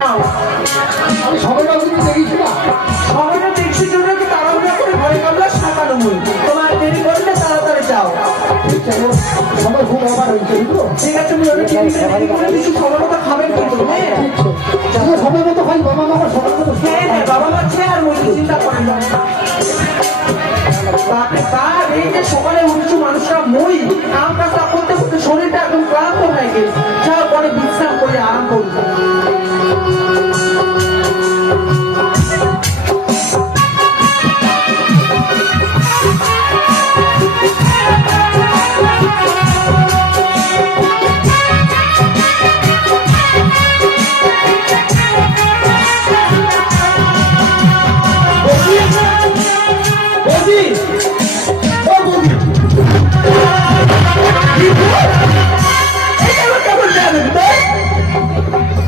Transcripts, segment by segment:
আমি সবাইটা কিন্তু দেখেছি না সময়টা দেখছি জন্য তাড়াহুড়া করে ঘরে কামলা সাঁতানো তোমার দেরি করলে তাড়াতাড়ি যাও। সবাই খুব অবাক হয়েছে বুঝলো? ঠিক আছে রেডি করে দিচ্ছি সময় মতো খাবেন কিন্তু হ্যাঁ মতো খাই বাবা মামা সবাই মতো হ্যাঁ হ্যাঁ বাবা মা আর মুই চিন্তা করেন না। যে সকালে উঠছি মানুষরা মরি কাম কাজটা করতে করতে শরীরটা একদম ক্লান্ত হয়ে গেছে। যাও পরে বিশ্রাম করে আরাম করব।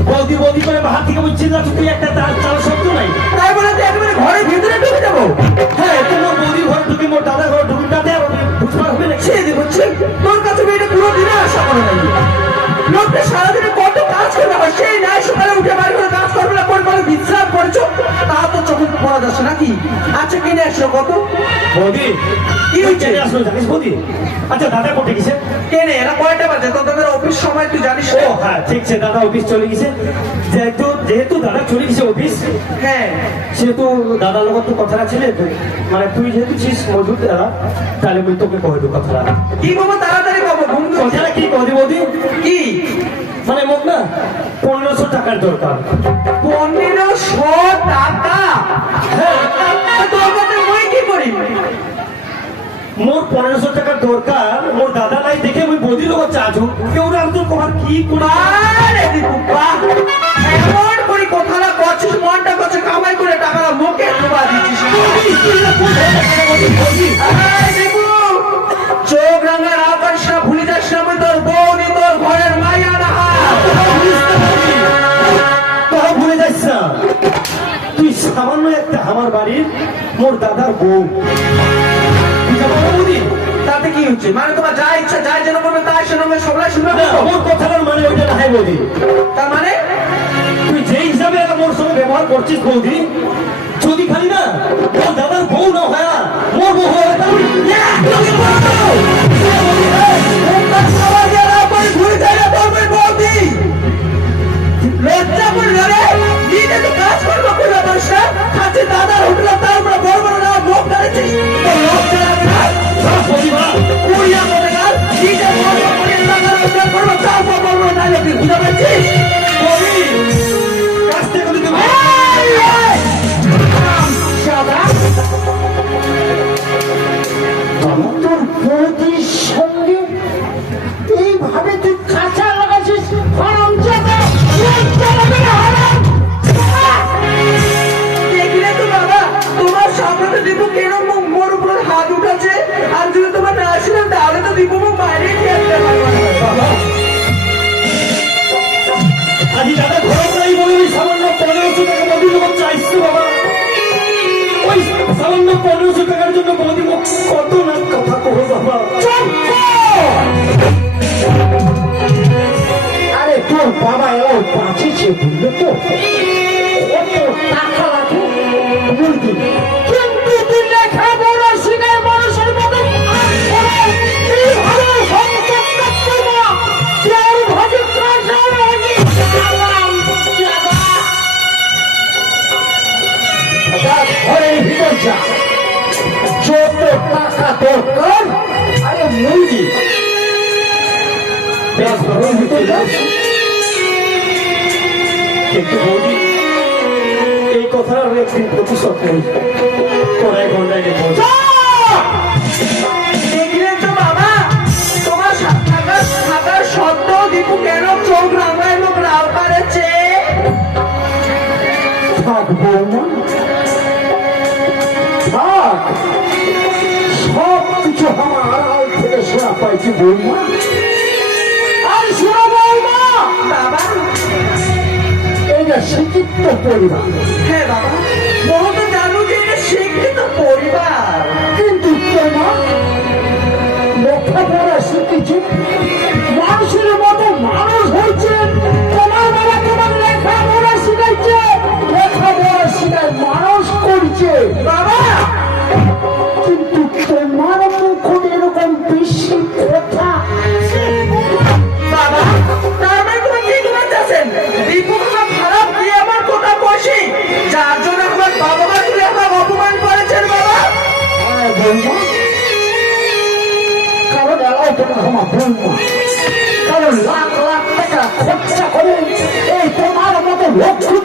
বৌদি বৌদি করে বাহার থেকে বুঝছি না তুই একটা তার চাল শব্দ নাই। তাই বলে একেবারে ঘরের ভিতরে ঢুকে যাব। আচ্ছা কিনে আসলো কত বৌদি কি হয়েছে? কেন আসলো জানিস বৌদি আচ্ছা দাদা কোটে গেছে? কেনে? এরা কয়টা বাজে? তো তোদের অফিস সময় তুই জানিস ও হ্যাঁ ঠিক আছে দাদা অফিস চলে গেছে। যেহেতু যেহেতু দাদা চলে গেছে অফিস হ্যাঁ। সেহেতু দাদার লগত তো কথা ছিল মানে তুই যেহেতু ছিস মজুর দাদা তাহলে তোকে কহে দেবো কথাটা। কি করব তাড়াতাড়ি তো কথাটা কি কহে বৌদি? কি? মানে মোক না পনেরোশো টাকার দরকার। পনেরোশো টাকা? হ্যাঁ মই কি করি? মোর পনেরোশো টাকার দরকার মোর দাদা নাই দেখে আমি বদি লোক চাচু কেউ রাম তোর কবার কি এমন করে কথাটা করছিস মনটা করছে কামাই করে টাকাটা মুখে ডুবা দিচ্ছিস। মোর দাদার বউ? তাতে কি হচ্ছে? মানে তোমার যা ইচ্ছা যেন করবে তাই সেন সবাই শুনবে মানে ওইটা নাই বলি। তার মানে? তুই যে হিসাবে মোর সঙ্গে ব্যবহার করছিস বৌদি যদি খালি না তোর দাদার বউ না হয় মোর বউ হয় বুঝতে পারছিস কত না কথা কহ বাবা। আরে তোর বাবা এও বাঁচেছে বুঝলে তো? দরকার আরে মুরগি। বেশ ঘরের ভিতর কিন্তু বৌদি এই কথার আমি একদিন প্রতিশোধ নেই। বৌমা? আর শোনো বৌমা! বাবা। এটা শিক্ষিত পরিবার। হ্যাঁ বাবা। বহুত জানো যে এটা শিক্ষিত পরিবার। কিন্তু তোমার লেখাপড়া শিখেছে? কারণ লাখ লাখ টাকা খরচা তোমার মতো লক্ষ্মী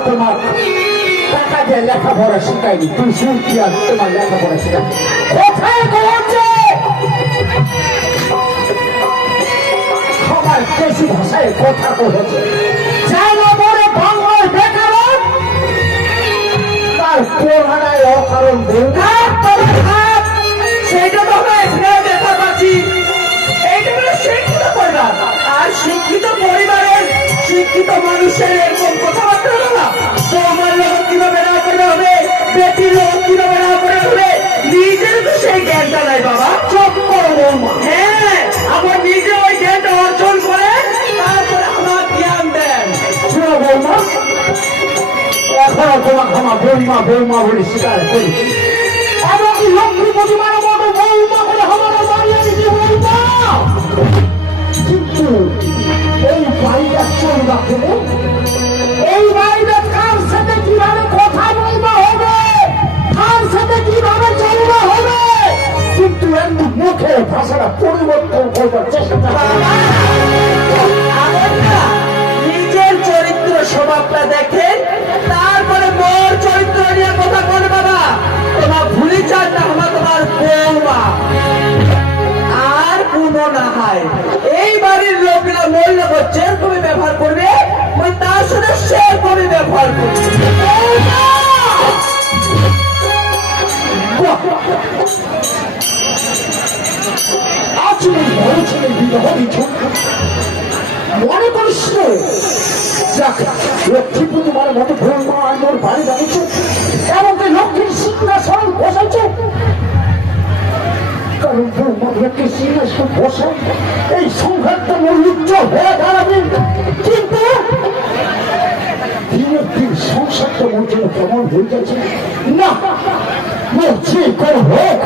তোমার। টাকা দিয়ে লেখাপড়া তুই আর তোমার লেখাপড়া খাবার দেশি ভাষায় কথা তার এইটা শিক্ষিত আর শিক্ষিত পরিবারের শিক্ষিত মানুষের এরকম কথাবার্তা হবে লোক কীভাবে না করে হবে নিজের তো সেই জ্ঞানটা নাই বাবা। চুপ করো বৌমা। হ্যাঁ আমার নিজে ওই জ্ঞানটা অর্জন করে তারপরে আমার জ্ঞান দেন। শোনো বৌমা এখনও বৌমা বৌমা বলে স্বীকার করেছি এমনকি লক্ষ্মী প্রতিমার মতো বৌমা বলে আমার বাড়ি এনেছি বৌমা। কিন্তু এই বাড়িটা চলবা কেন ভাষাটা পরিবর্তন করবার চেষ্টা নিজের চরিত্র স্বভাবটা দেখেন, তারপরে চরিত্র নিয়ে কথা বাবা। তোমার ভুলি আমার তোমার বৌমা। আর কোনো না হয়। এই বাড়ির লোকেরা মোর লোক যেরকমই ব্যবহার করবে? তার সাথে সেরকমই ব্যবহার করবে ভালোবাসে এই সৌহার্দ্য মূল্য হয়ে দাঁড়াবেন কিন্তু দিনের দিন সংসারটা মূল্য কেমন হয়ে গেছে না বলছি করে হোক,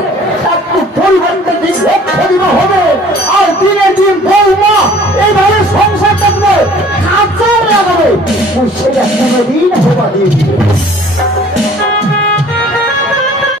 একটু পরিবারকে দিন লক্ষ্য দিতে হবে। আর দিনে দিন বৌমা এইভাবে সংসার থাকবে কাঁচা লাগাবে। সেটা কোনোদিন দিয়ে দিবে।